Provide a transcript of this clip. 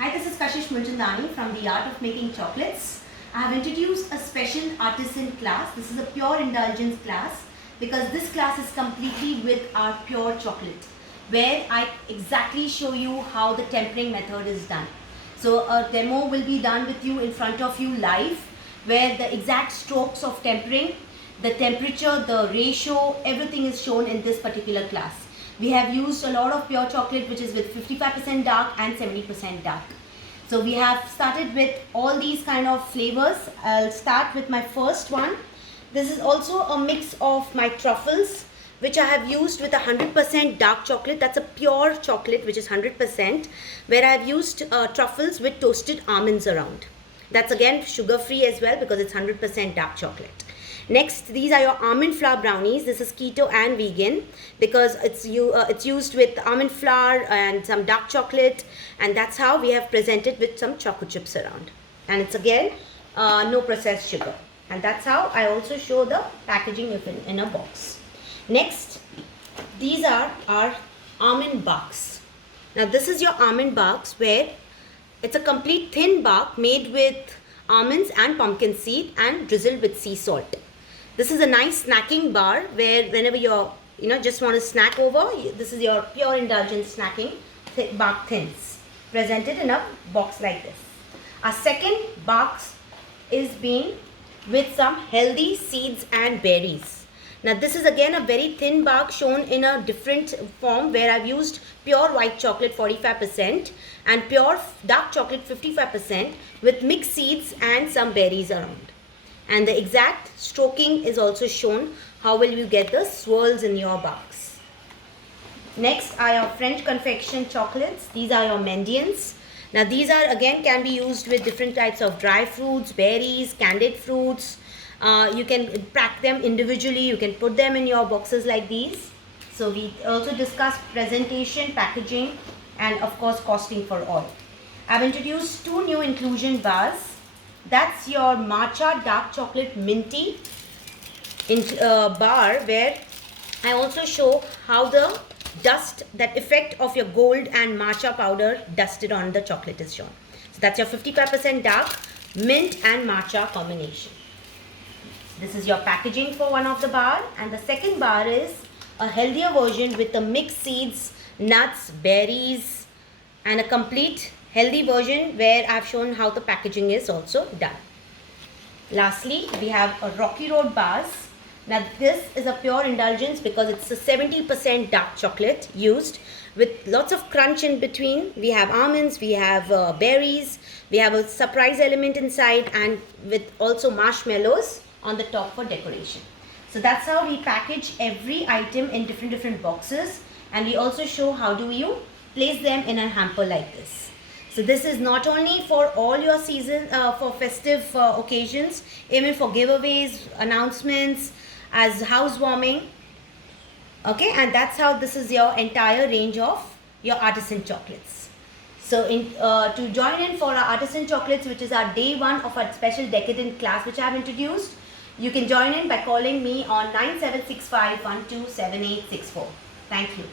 Hi, this is Kashish Munjandani from the Art of Making Chocolates. I have introduced a special artisan class. This is a pure indulgence class because this class is completely with our pure chocolate, where I exactly show you how the tempering method is done. So a demo will be done with you in front of you live, where the exact strokes of tempering, the temperature, the ratio, everything is shown in this particular class. We have used a lot of pure chocolate which is with 55% dark and 70% dark. So we have started with all these kind of flavors. I'll start with my first one. This is also a mix of my truffles which I have used with 100% dark chocolate. That's a pure chocolate which is 100%, where I have used truffles with toasted almonds around. That's again sugar free as well because it's 100% dark chocolate. Next, these are your almond flour brownies. This is keto and vegan because it's used with almond flour and some dark chocolate, and that's how we have presented with some choco chips around. And it's again no processed sugar. And that's how I also show the packaging in a box. Next, these are our almond barks. Now this is your almond barks where it's a complete thin bark made with almonds and pumpkin seed and drizzled with sea salt. This is a nice snacking bar where whenever you're just want to snack over, this is your pure indulgence snacking bark thins presented in a box like this. Our second box is being with some healthy seeds and berries. Now this is again a very thin bark shown in a different form where I've used pure white chocolate 45% and pure dark chocolate 55% with mixed seeds and some berries around. And the exact stroking is also shown. How will you get the swirls in your box? Next are your French confection chocolates. These are your Mendians. Now these are again can be used with different types of dry fruits, berries, candied fruits. You can pack them individually. You can put them in your boxes like these. So we also discussed presentation, packaging, and of course costing for all. I've introduced two new inclusion bars. That's your matcha dark chocolate minty bar, where I also show how the dust, that effect of your gold and matcha powder dusted on the chocolate is shown. So that's your 55% dark mint and matcha combination. This is your packaging for one of the bar, and the second bar is a healthier version with the mixed seeds, nuts, berries, and a complete healthy version where I've shown how the packaging is also done. Lastly, we have a Rocky Road bars. Now this is a pure indulgence because it's a 70% dark chocolate used with lots of crunch in between. We have almonds, we have berries, we have a surprise element inside, and with also marshmallows on the top for decoration. So that's how we package every item in different boxes, and we also show how do you place them in a hamper like this. So this is not only for all your season, for festive occasions, even for giveaways, announcements, as housewarming. Okay, and that's how this is your entire range of your artisan chocolates. So to join in for our artisan chocolates, which is our day one of our special decadent class which I have introduced, you can join in by calling me on 9765 127864. Thank you.